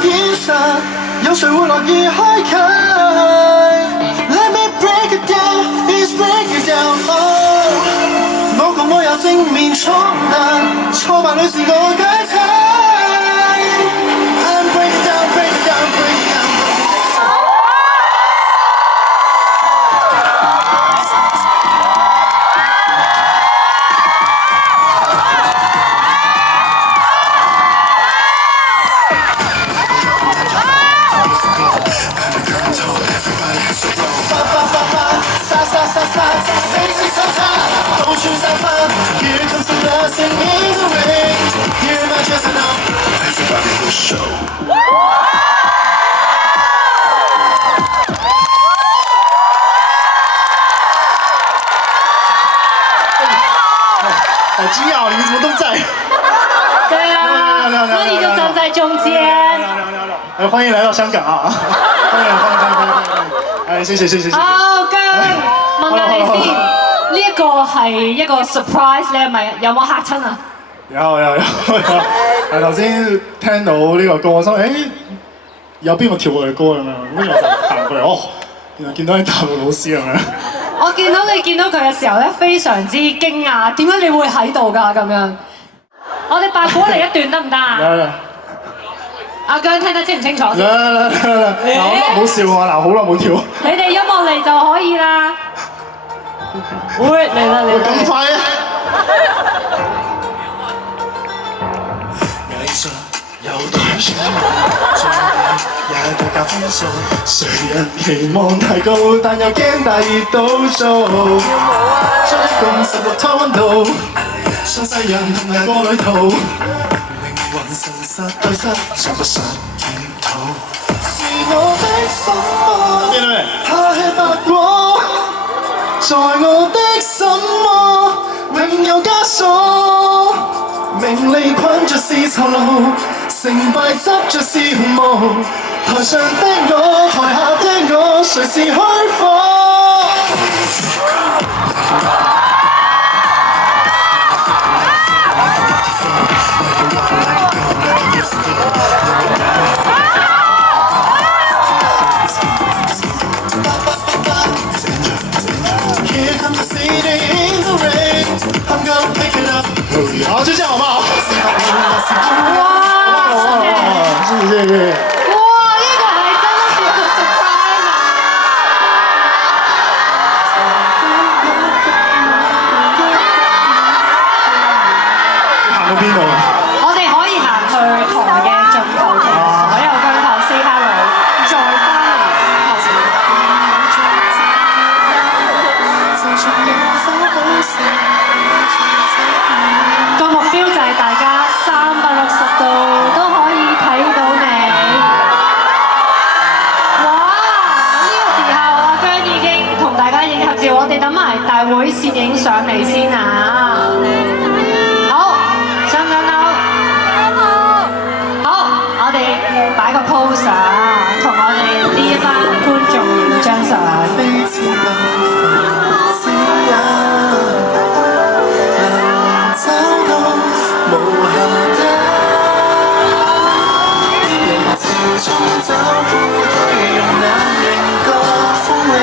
現實，有誰會樂意開啟 ？Let me break it down, please break it down。我共我有正面衝突，挫敗裏是我解體。I'm break it down, break it down, break it down。到處散發 Here comes the blessing in the rain Hear my chest and now Everybody will show 好惊讶，你们怎么都在？对啊，那你就站在中间。欢迎来到香港啊！歡迎，謝謝。好，姜，問下你先，呢一個係一個 surprise，你係咪有冇嚇親啊？有，頭先聽到呢個歌，我心有邊個跳我嘅歌咁樣，跟住我就行過嚟，原來見到係大陸老師咁樣。我見到你見到佢嘅時候咧，非常之驚訝，點解你會喺度㗎咁樣？我哋八股嚟一段得唔得啊？阿姜聽得清唔清楚先？嗱，唔好笑啊！嗱，好耐冇跳。你哋音樂嚟就可以啦。會嚟啦！咁快啊！藝術有代選，最美也對價分數。誰人期望太高，但又驚大熱倒灶。將一共16湯溫度，雙世人同捱過旅途。靈魂誠實對質，想不想檢討？是我的什麼？怕吃白果，在我的什麼？永有枷鎖。名利困着是囚牢，成敗執着是紅毛。台上的我，台下的我，誰是虛火？好，就這樣好不好？哇！謝謝。哇！呢個係真係個 surprise 啊！行到邊度啊？我哋可以行去台嘅盡頭，同所有姜糖 say hello， 再翻嚟。個目標就係大家360度都可以睇到你。哇！呢個時候阿姜已經同大家影合照，我哋等埋大會攝影上嚟先啊！好，上唔上到？好，我哋擺個 pose 啊，同我哋呢一班觀眾影張相。無下的人潮中找副對，用眼凝覺風力。